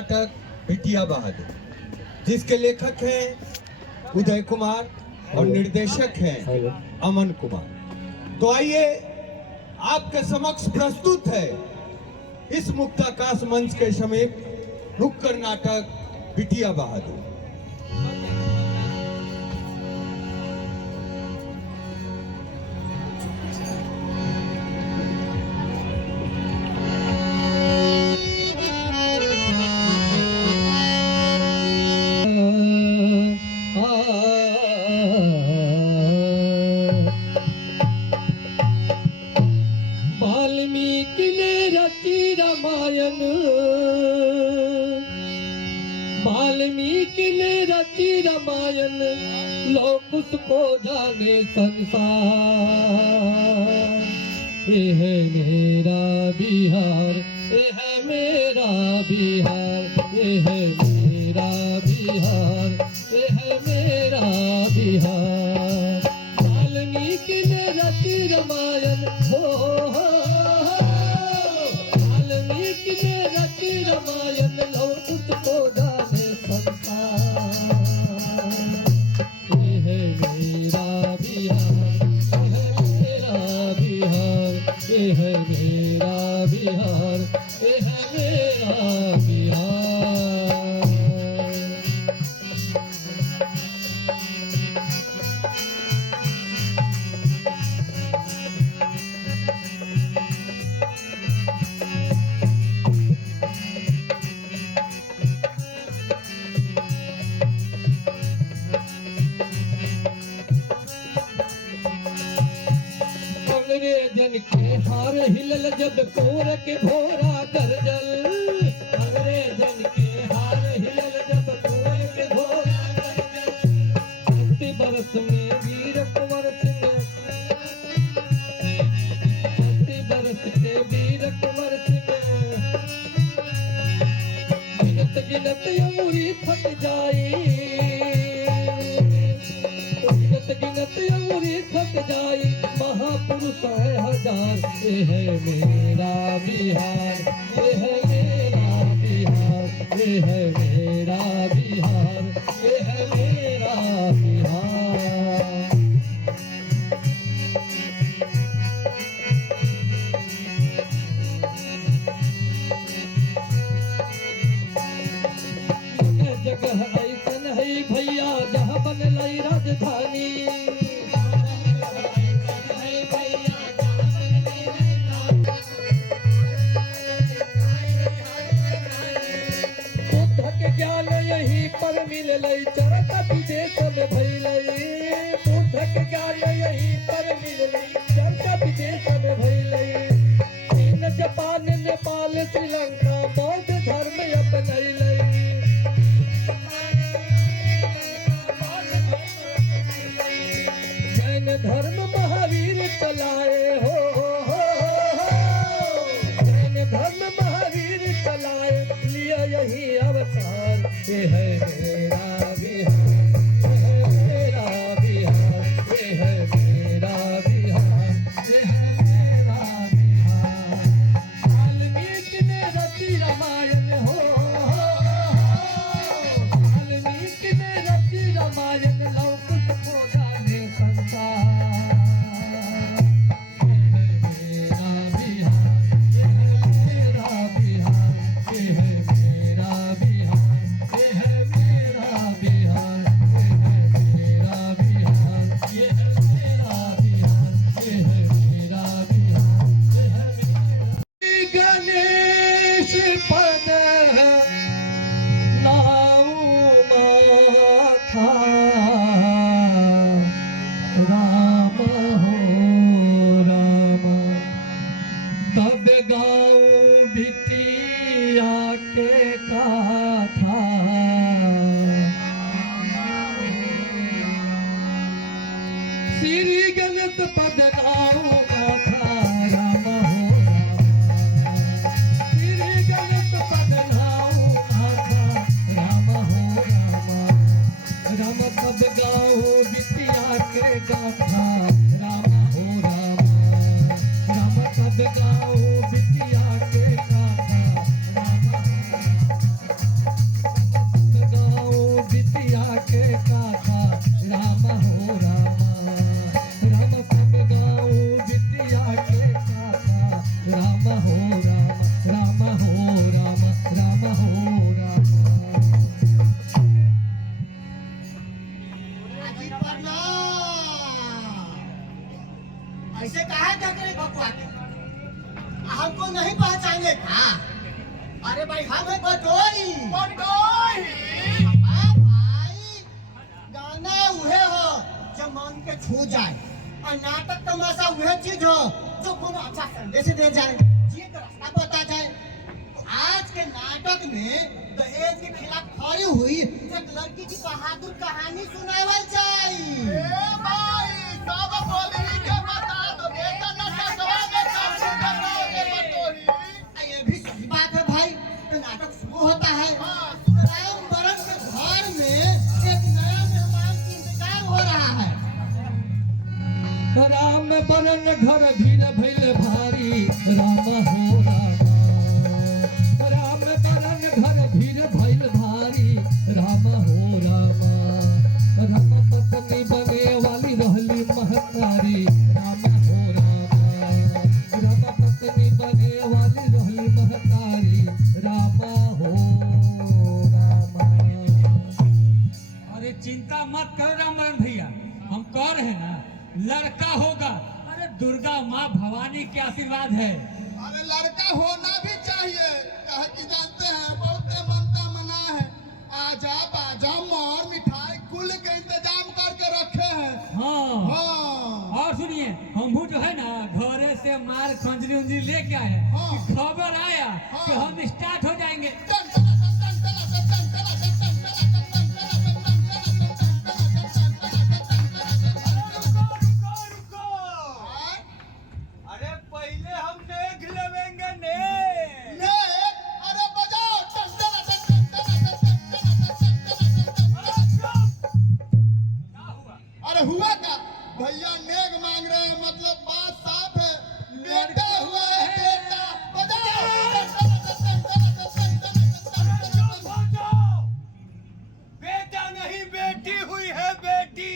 नाटक बिटिया बहादुर, जिसके लेखक हैं उदय कुमार और निर्देशक हैं अमन कुमार। तो आइए आपके समक्ष प्रस्तुत है इस मुक्ताकाश मंच के समीप नुक्कड़ नाटक बिटिया बहादुर। वाल्मीकि ने रची रामायण, वाल्मीकि ने रची रामायण, लोग उसको जाने संसार। ये है मेरा बिहार, ये है मेरा बिहार, ये है मेरा बिहार, ये है मेरा बिहार। वाल्मीकि ने रची रामायण, हो वाल्मीकि ने रची रामायण, लोग उसको जाने संसार। ये है मेरा बिहार, ये है मेरा बिहार, ये है मेरा बिहार, ये है मेरा बिहार। अंग्रेजन के हार हिलल जब कोर के घोरा गरजल, अंग्रेजन के हार हिलल जब कोर के घोरा गरजल। 80 बरस में वीर कुंवर सिंह, 80 बरस के वीर कुंवर सिंह, गिनत गिनत अंगुरी थक जाई, गिनत गिनत अंगुरी थक जाई, महापुरुष है हजार। ये है मेरा बिहार, ये है मेरा बिहार, ये है मेरा बिहार, ये है मेरा बिहार। जगह ऐसन है भैया जहाँ बनलाई राजधानी, ज्ञान यही पर मिललई, चरता विदेश में भइलई। बुद्धक ज्ञान यही पर मिललई, चरता विदेश में भइलई। चीन जापान नेपाल श्रीलंका बौद्ध धर्म अपनैलई। जैन धर्म महावीर चलाए, हो जैन धर्म महावीर चलाए, लिया यही अवतार। ये है मेरा बिहार, ये है मेरा बिहार, ये है मेरा बिहार, ये है मेरा बिहार। वाल्मीकि ने रची रामायण, हो वाल्मीकि ने रची रामायण, लोग उसको जाने संसार। ये है मेरा बिहार, ये है मेरा बिहार, ये है मेरा बिहार, ये है मेरा बिहार, ये है मेरा बिहार, ये है मेरा बिहार, ये है मेरा बिहार। गणेश पद लाऊं माथा, राम हो राम, तब गाऊं बिटिया के गाथा। श्री गणेश पद गाऊं गाथा, राम हो राम, श्री गणेश पद गाऊं गाथा, राम हो राम, राम तब गाऊं बिटिया के गाथा, राम हो राम, राम तब गाऊं बिटिया के गाथा, राम हो राम। ऐसे कहा क्या करे बकवास? हमको नहीं पहचाने का? अरे भाई हम है बटोई। बटोई? हाँ भाई, गाना उहे हो जो मन के छू जाए, और नाटक तमाशा उहे चीज हो जो कोनो अच्छा संदेश दे जाए, जिए का रास्ता बता जाए। तो आज के नाटक में दहेज के खिलाफ खड़ी हुई एक लड़की की बहादुर कहानी सुनावल जाए। भाई सब बोली के बता दो, बेटा नाटकवा में काम कराओगे बटोही। ये भी सही बात है भाई। तो नाटक शुरू होता है। राम बरन के घर में एक नया मेहमान की इंतजार हो रहा है। राम बरन घर भीड़ भइल भारी, राम हो रामा। राम बरन घर भीड़ भइल भारी, राम हो रामा। राम पत्नी बने वाली रहली महतारी, राम हो रामा। राम पत्नी बने वाली रहली महतारी, राम हो रामा। अरे चिंता मत करो रामबरन भैया, हम कह रहे हैं ना लड़का होगा। अरे दुर्गा माँ भवानी के आशीर्वाद है। अरे लड़का होना भी चाहिए, कहे कि जानते हैं बहुत मनता मना है। आजा बाजा मोर मिठाई कुल के इंतजाम करके रखे हैं। हाँ हाँ और सुनिए, हम जो है ना घरे से मार खंजरी उंजरी लेके आए हैं। हाँ। खबर आया कि हम स्टार्ट हो जाएंगे। अरे पहले हम नेग लेवेंगे ने। अरे बजाओ अरे हुआ क्या भैया? नेग मांग रहे हैं, मतलब बात साफ है, बेटा हुआ है बेटा। बजाओ बेटा नहीं बेटी हुई है बेटी।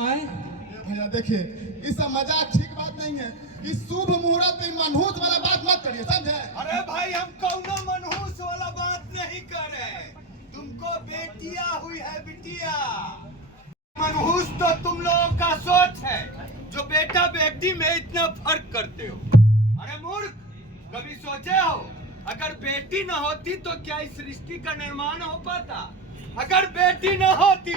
आए भैया देखिए, इस मजाक ठीक बात नहीं है। इस शुभ मुहूर्त में मनहूस वाला बात मत करिए, समझे? अरे भाई हम कौनो मनहूस वाला बात नहीं कर रहे। तुमको बेटिया हुई है बिटिया। मनहूस तो तुम लोगों का सोच है जो बेटा बेटी में इतना फर्क करते हो। अरे मूर्ख, कभी सोचे हो अगर बेटी न होती तो क्या इस सृष्टि का निर्माण हो पाता? अगर बेटी न होती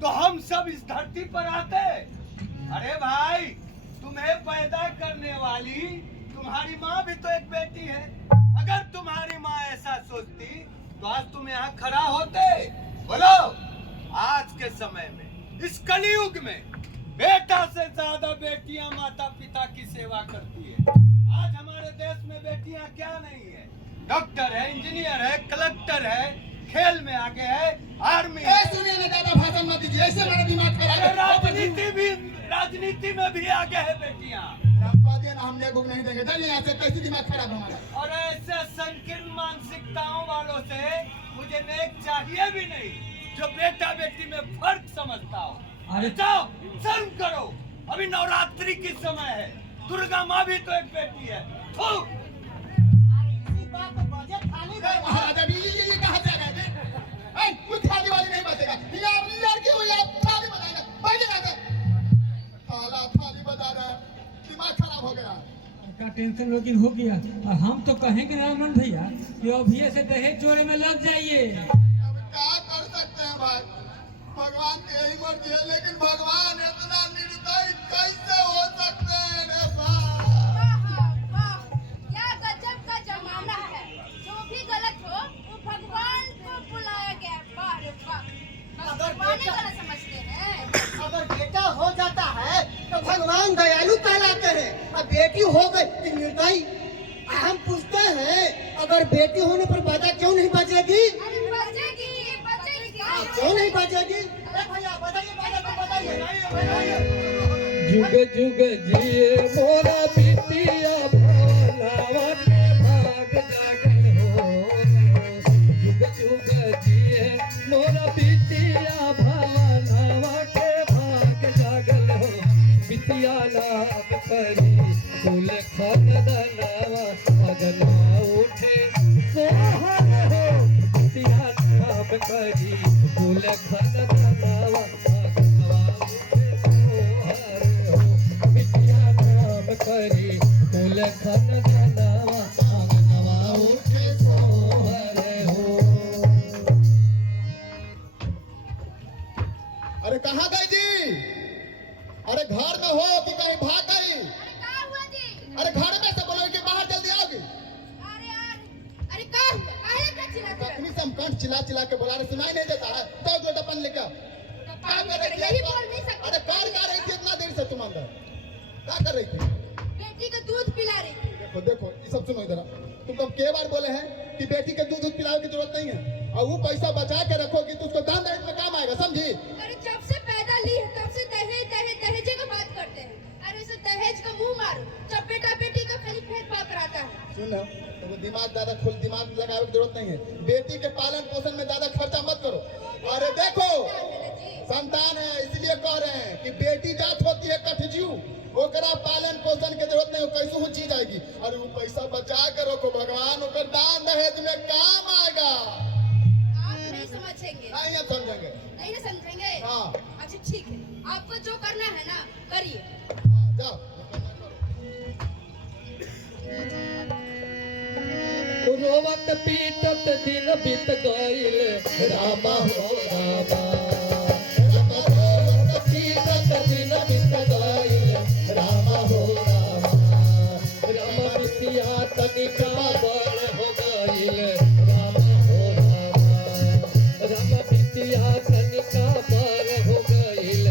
तो हम सब इस धरती पर आते? अरे भाई, तुम्हें पैदा करने वाली तुम्हारी माँ भी तो एक बेटी है। अगर तुम्हारी माँ ऐसा सोचती तो आज तुम यहाँ खड़ा होते? बोलो। आज के समय में, इस कलयुग में, बेटा से ज्यादा बेटियां माता पिता की सेवा करती है। आज हमारे देश में बेटियां क्या नहीं है? डॉक्टर है, इंजीनियर है, कलेक्टर है, खेल में आगे है, आर्मी है। सुनिए ना दादा, भाषण मत दीजिए, ऐसे मेरा दिमाग खराब है। राजनीति में भी आगे है बेटियां। हम नेगो नहीं देंगे, चलिए यहाँ से, कैसे दिमाग खराब हमारा। और ऐसे संकीर्ण मानसिकताओं वालों से मुझे नेक चाहिए भी नहीं जो बेटा बेटी में फर्क समझता हो। अरे जाओ, शर्म करो। अभी नवरात्रि की समय है, दुर्गा माँ भी तो एक बेटी है। महाराजा भी ये कहा जा रहा है? कुछ थाली वाली नहीं बचेगा। ये अपनी लड़की हुई, आप थाली बजाएगा, बजेगा। थाला थाली बजा रहा है, दिमाग खराब हो गया। का टेंशन लेकिन हो गया। और हम तो कहेंगे रामबरन भैया कि अभी से दहेज चोरे में लग जाइए। अब क्या कर सकते हैं भाई, भगवान की यही मर्जी है। लेकिन भगवान इतना निर्दयी कैसे हो सकते हैं रे भाई? क्या गजब का जमाना है। जो भी गलत हो वो भगवान को बुलाया गया। वाह रे वाह, भगवान ही गलत समझते हैं। अगर बेटा हो जाता है तो भगवान दयालु कहलाते हैं, और बेटी हो गई तो निर्दयी। हम पूछते हैं, अगर बेटी होने पर बाजा क्यों नहीं बजेगी? अरे बजेगी क्या? क्यों नहीं बजेगी? अरे भैया बताइए, बाजा को बताइए। जुग जुग जिए मोरा बिटिया, भवनावा के भाग जागल हो। जुग जुग जिए मोरा बिटिया, भवनावा के भाग जागल हो। बिटिया नाम करी कुल खानदानवा, अगना उठे सोहर हो। बिटिया नाम करी कुल खानदानवा, अगना उठे सोहर हो। बिटिया नाम करी कुल खन धनवा अंगनवा उठे सोहर हो। अरे कहाँ गई जी? अरे घर में हो कि कहीं भाग गई? अरे क्या हुआ जी? अरे घर में से बोलो कि बाहर जल्दी आओगी। अरे यार, अरे क्या हुआ? काहे का चिल्लाते हो? अपनी समकंठ चिल्ला चिल्ला के बुला रहे, सुनाई नहीं देता है? तो जो डपन लेकर क्या कर रही थी? यही बोल नहीं सकते। अरे कार कर रही थी इतना देर से तुम अंदर? क्या कर रही थी? बेटी को दूध पिला रही थी। देखो देखो ये सब सुनो इधर। तुमको हम कई बार बोले हैं कि बेटी के दूध पिलाने की जरूरत नहीं है, और वो पैसा बचा के रखोगी तो उसको दान दहेज में काम आएगा, समझी? अरे जब से पैदा ली है तब से दहेज दहेज दहेज की बात करते हैं। अरे उसे दहेज का मुंह मारो, जब बेटा बेटी का खाली फेर पाप रहता है। सुन लो, तो दिमाग ज्यादा खुल दिमाग लगाने की जरूरत नहीं है। बेटी के पालन पोषण में ज्यादा खर्चा मत करो। अरे देखो संतान है इसलिए कह रहे हैं कि बेटी जात होती है कठजीव, ओकरा पालन पोषण के जरूरत नहीं, कैसे हो चीज आएगी। अरे वो पैसा बचा के रखो, भगवान ओकर दान दहेज में काम आएगा। आप नहीं समझेंगे। नहीं हम समझेंगे। नहीं ना समझेंगे? हाँ। अच्छा ठीक है, आपको जो करना है ना करिए। हाँ, जाओ। रोवत पीटत दिन बीत गईल रामा हो रामा। रोवत पीटत दिन बीत गईल रामा हो रामा। राम बिटिया तनिका बड़ हो गईल रामा हो रामा। राम बिटिया तनिका बड़ हो गईल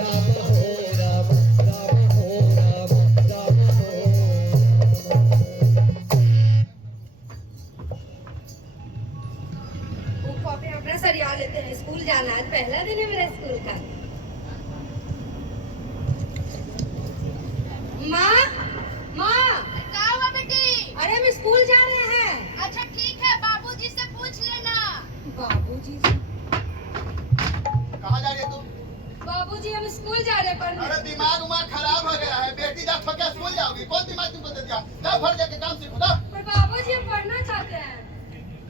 रामा हो रामा। रामा हो रामा। रामा हो कॉपी अपना सरिया लेते हैं, स्कूल जाना है, पहला दिन है मेरा स्कूल का। माँ माँ, क्या हुआ बेटी? अरे हम स्कूल जा रहे हैं। अच्छा ठीक है, बाबूजी से पूछ लेना। बाबूजी से? कहाँ जा रही है तू? बाबूजी हम स्कूल जा रहे हैं पढ़ने। अरे दिमाग उमाग खराब हो गया है, बेटी जा थके स्कूल जाओगी, कौन दिमाग तुमको दे दिया? जा भर जाके काम सीखो ना। पर बाबूजी हम पढ़ना चाहते हैं।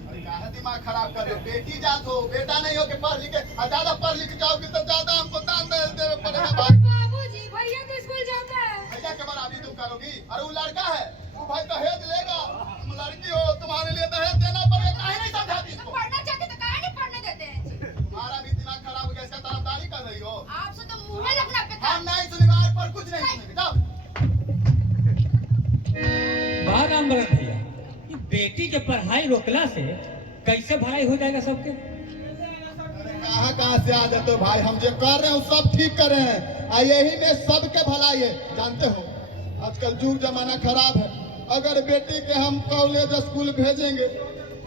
अरे कहाँ दिमाग खराब कर रहे हो? बेटी जात हो, बेटा नहीं हो कि पढ़ लिख के, और ज्यादा पढ़ लिख जाओगी तो ज्यादा हमको दान दहेज देना पड़ेगा भाई। बाबूजी भैया तो स्कूल जाता है। भैया के बराबरी तुम करोगी? अरे वो लड़का है, वो भाई दहेज लेगा, तुम लड़की हो, तुम्हारे लिए दहेज देना पड़ेगा। काहे नहीं समझाती तो इसको? पढ़ना चाहते तो काहे नहीं पढ़ने देते हैं? तुम्हारा भी दिमाग खराब हो गया, इसका तरफदारी कर रही हो। आपसे तो मुंह है लगना पे था। हम नहीं सुनेंगे, आज पर कुछ नहीं सुनेंगे, जाओ। बात रामबरन भैया, ये बेटी के पढ़ाई रोकला से कैसे भलाई हो जाएगा सबके? कहाँ से आ जाते हो भाई? हम जो कर रहे हैं वो सब ठीक कर रहे हैं, और यही में सबके भलाई है। जानते हो आजकल युग जमाना खराब है, अगर बेटी के हम कॉलेज स्कूल भेजेंगे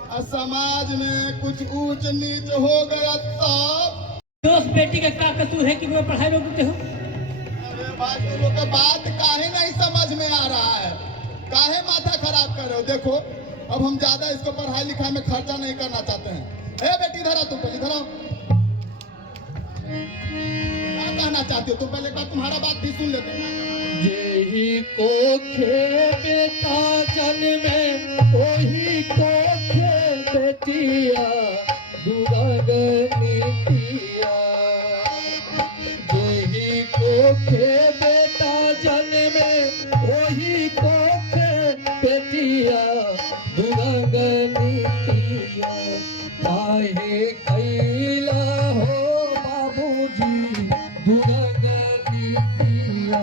और समाज में कुछ ऊंच नीच हो गया तब? दोस्त बेटी का क्या कसूर है कि वो पढ़ाई रोकते हो? अरे भाई तुम लोग का बात काहे नहीं समझ में आ रहा है? काहे माथा खराब कर रहे हो? देखो अब हम ज्यादा इसको पढ़ाई लिखाई में खर्चा नहीं करना चाहते हैं। ए बेटी इधर आओ, तुम पहले इधर आओ। क्या कहना चाहती हो तुम? पहले एक बार तुम्हारा बात भी सुन लेते हैं। जेही को खे बेटा जन्मे ओही को खे बेटिया दुर्ग नीतिया। जेही को खे बेटा जन्मे ओही को खे बेटिया दुर्ग नीतिया। काहे कैला हो बाबूजी दुर्ग नीतिया।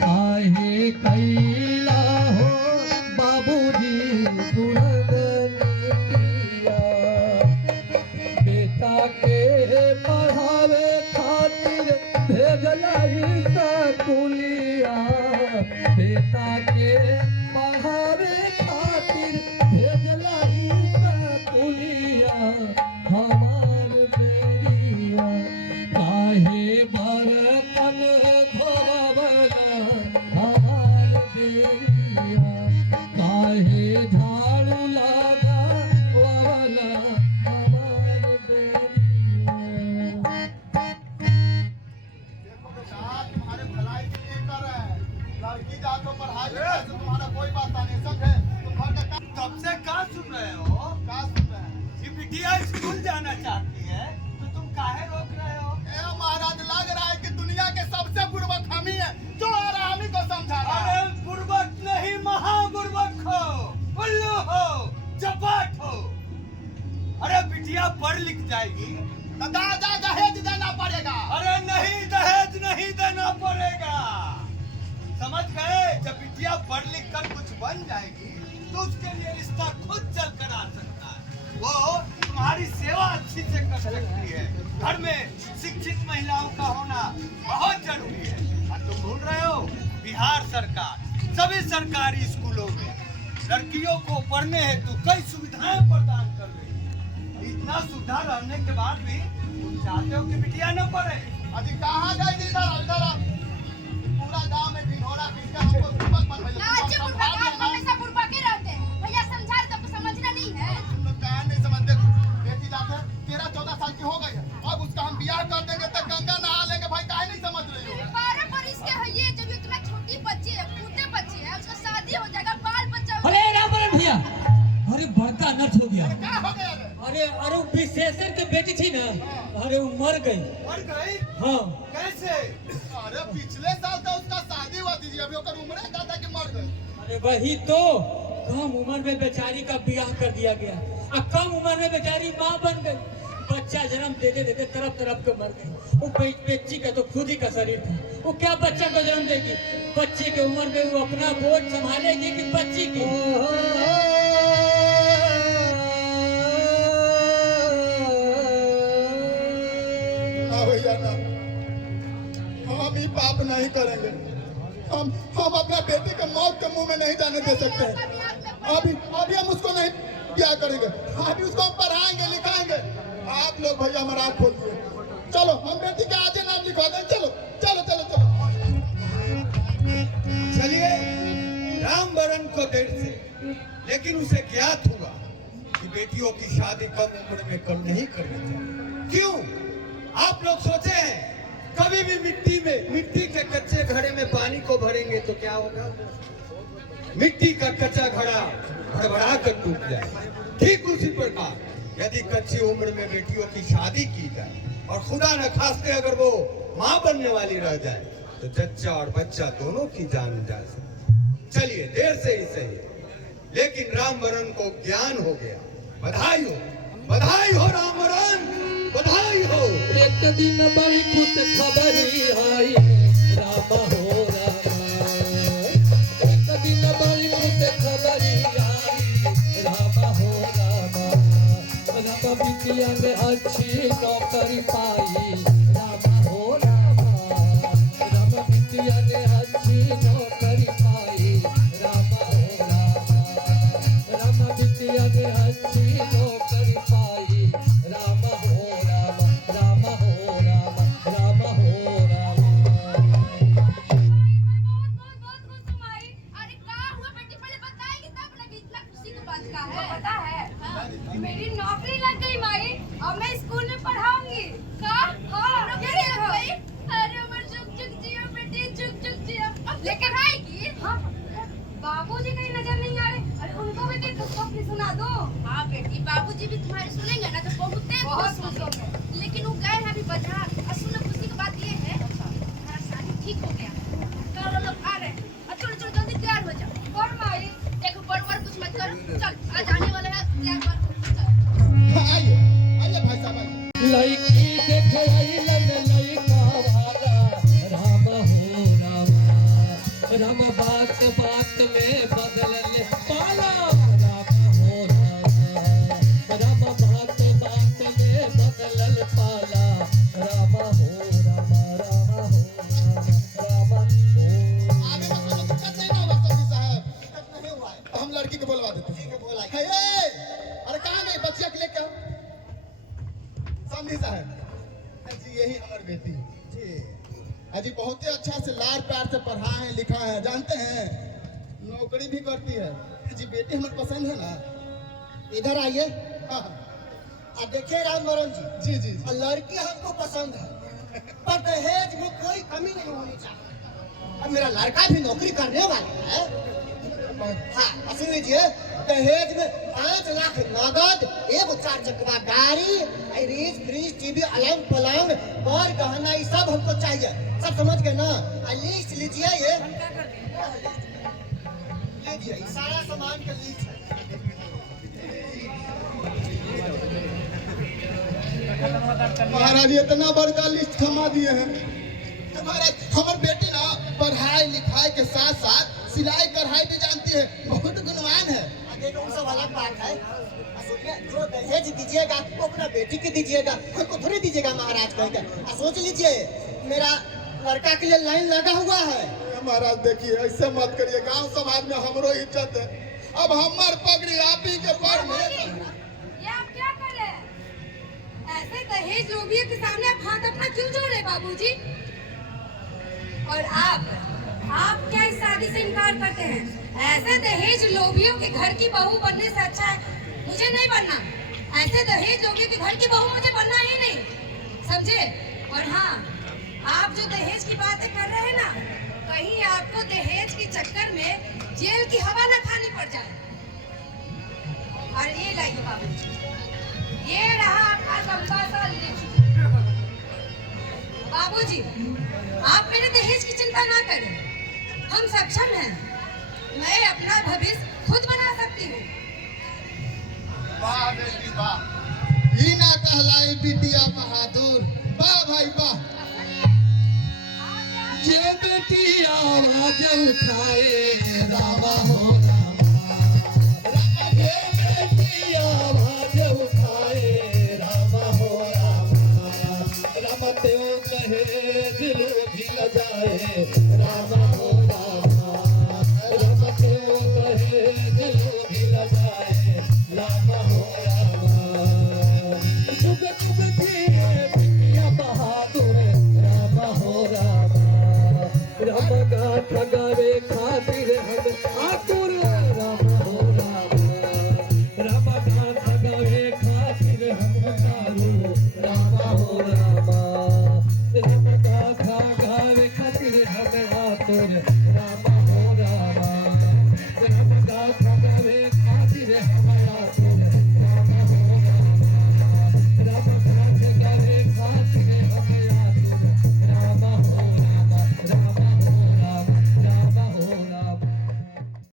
काहे कैला हो बाबूजी दुर्ग नीतिया। बेटा के पढ़ावे खातिर भेजला स्कूलिया। बेटा के पढ़ावे खातिर भेजला स्कूलिया। हमार बेरिया काहे बर्तन धोवला। हमार पढ़ लिख कर कुछ बन जाएगी तो उसके लिए रिश्ता खुद चल कर आ सकता है। वो तुम्हारी सेवा अच्छी से कर सकती है। घर में शिक्षित महिलाओं का होना बहुत जरूरी है। और तुम भूल रहे हो, बिहार सरकार सभी सरकारी स्कूलों में लड़कियों को पढ़ने हेतु कई सुविधाएं प्रदान कर रही है। इतना सुविधा रहने के बाद भी तुम चाहते हो कि बिटिया न पढ़े। अजी कहाँ गए इधर इधर पूरा गांव में ढिढोरा पीट के हमको सुबह पर भैया आज बुढ़ा आप हमेशा बुढ़ा के रहते हैं। भैया समझा रहे तो आपको समझना नहीं है। तुम लोग क्या नहीं समझते। बेटी लाकर 13-14 साल की हो गई है, अब उसका हम ब्याह कर देंगे तो गंगा नहा लेंगे। भाई काहे नहीं समझ रही हो? 12 बरस के है ये, जब इतना छोटी बच्ची है, फूटे बच्ची है, उसका शादी हो जाएगा, बाल बच्चा हो अरे रामबरन भैया, अरे बड़का अनर्थ हो गया। क्या हो गया रे? अरे विशेषर की बेटी थी ना, अरे वो मर गई। मर गई? हाँ कैसे? अरे पिछले साल तो उसका शादी हुआ थी, अभी ओकर उम्र है दादा की मर गई। अरे वही तो, कम उम्र में बेचारी का ब्याह कर दिया गया और कम उम्र में बेचारी माँ बन गई। बच्चा जन्म देते देते तरफ तरफ के मर गई। वो बच्ची का तो खुद ही का शरीर था, वो क्या बच्चा को जन्म देगी? बच्ची की उम्र में वो अपना बोझ संभालेगी कि बच्ची की? ना भैया ना, हम ही पाप नहीं करेंगे। हम अपना बेटी के मौत के मुंह में नहीं जाने दे सकते हैं। अभी हम उसको नहीं ब्याह करेंगे, अभी उसको हम पढ़ाएंगे लिखाएंगे। आप लोग भैया हमारा आँख खोल दिए। चलो हम बेटी के आज नाम लिखवा दें। चलो चलो चलो चलो। चलिए, रामबरन को देर से लेकिन उसे ज्ञात हुआ कि बेटियों की शादी कम उम्र में कम नहीं करनी चाहिए। क्यों? आप लोग सोचे हैं कभी भी मिट्टी के कच्चे घड़े में पानी को भरेंगे तो क्या होगा? मिट्टी का कच्चा घड़ा भड़बड़ा कर टूट जाए। ठीक उसी प्रकार यदि कच्ची उम्र में बेटियों की शादी की जाए और खुदा न खास्ते अगर वो माँ बनने वाली रह जाए तो जच्चा और बच्चा दोनों की जान जा सकती। चलिए, देर से ही सही, लेकिन रामबरन को ज्ञान हो गया। बधाई हो रामबरन, बधाई हो। एक दिन बड़ी खुश खबरी आई रामा हो रामा। एक दिन बड़ी खुश खबरी आई रामा हो रामा। रामा बिटिया ने अच्छी नौकरी पाई रामा हो रामा। रामा बिटिया ने अच्छी नौकरी पाई रामा हो रामा। रामा बिटिया ने अच्छी नौकरी पाई रामा हो रामा। रामा हो रामा, रामा हो रामा। बहुत खुश तुम्हारी। अरे क्या हुआ बेटी, पहले बताएगी तब ना कि इतना खुशी की बात का है। पता है मेरी नौकरी लग गई माई, अब मैं स्कूल में पढ़ाऊंगी। का? हाँ, नौकरी लग गई। अरे उमर चुक चुक जियो बेटी, चुक चुक जियो। लेकर आएगी? हाँ। बाबूजी कहीं नजर नहीं आ रहे। अरे उनको भी एक खुशखबरी सुना दो। हाँ बेटी, बाबूजी भी तुम्हारी सुनेंगे ना तो बहुत खुश होंगे। लेकिन वो गए हैं अभी बाजार। और सुनो, खुशी की बात ये है तुम्हारा शादी ठीक हो गया। तो लोग आ रहे हैं। और चलो चलो जल्दी तैयार हो जाओ। और माई देखो, बड़ कुछ मत करो। चल, आज आने वाला है, तैयार कर। आइए आइए भाई साहब आइए। लड़की देख आइलन लड़का वाला रामा हो रामा। रामा बात बात में बदलल पाला रामा हो रामा। रामा बात बात में बदलल पाला रामा हो रामा। रामा हो रामा, रामा हो। आगे में कोई दिक्कत नहीं ना होगा सब्जी साहब? दिक्कत नहीं हुआ है। हम लड़की को बुलवा देते हैं। ठीक है, बोला। हे, अरे कहाँ गई बच्चिया के लेके आओ। समझी साहब, जी यही हमारी बेटी जी। अजी बहुत ही अच्छा से लाड़ प्यार से पढ़ा है लिखा है, जानते हैं नौकरी भी करती है। जी बेटी हमें पसंद है ना। इधर आइए। हाँ अब देखिए रामबरन जी, जी जी जी। लड़की हमको पसंद है, पर दहेज में कोई कमी नहीं होनी चाहिए। अब मेरा लड़का भी नौकरी करने वाला है। हाँ, सुन लीजिए, दहेज में 5 लाख नगद, 4 चक्का गाड़ी, फ्रिज टीवी अलंग पलंग और गहना, ये सब हमको चाहिए। सब समझ गए ना? लिस्ट लीजिए, ये लीजिए, ये सारा सामान का लिस्ट है। महाराज इतना बड़का लिस्ट थमा दिए हैं। हमारे बेटी ना पढ़ाई लिखाई के साथ साथ सिलाई कढ़ाई भी जानती है, बहुत गुणवान है। आगे तो सब अलग बात है। सोचिए, जो दहेज दीजिएगा वो अपना बेटी के दीजिएगा, हमको थोड़ी दीजिएगा महाराज कहकर। सोच लीजिए, मेरा लड़का के लिए लाइन लगा हुआ है। महाराज देखिए, ऐसे मत करिए, गांव समाज में हमरो इज्जत है। अब हमार पगड़ी आप ही के पर में। ये आप क्या कर रहे हैं? ऐसे दहेज लोभियों के सामने आप हाथ अपना क्यों जोड़े बाबूजी? और आप क्या इस शादी से इनकार करते हैं? ऐसे दहेज लोभियों के घर की बहू बनने से अच्छा है मुझे नहीं बनना। ऐसे दहेज लोभियों के घर की बहू मुझे बनना ही नहीं, समझे? और हाँ, आप जो दहेज की बातें कर रहे हैं ना, कहीं आपको दहेज के चक्कर में जेल की हवा ना खानी पड़ जाए। और ये लाइए बाबूजी, ये रहा आपका लंबा सा लिस्ट। बाबूजी, आप मेरे दहेज की चिंता ना करें, हम सक्षम हैं। मैं अपना भविष्य खुद बना सकती हूँ। वाह बेटी वाह, ही ना कहलाई बिटिया बहादुर। वाह भाई वाह। ये बेटी आवाज उठाए रामा हो रामा, ये बेटी आवाज उठाए रामा हो रामा, रामा त्यों कहे दिल भी लजाए रामा हो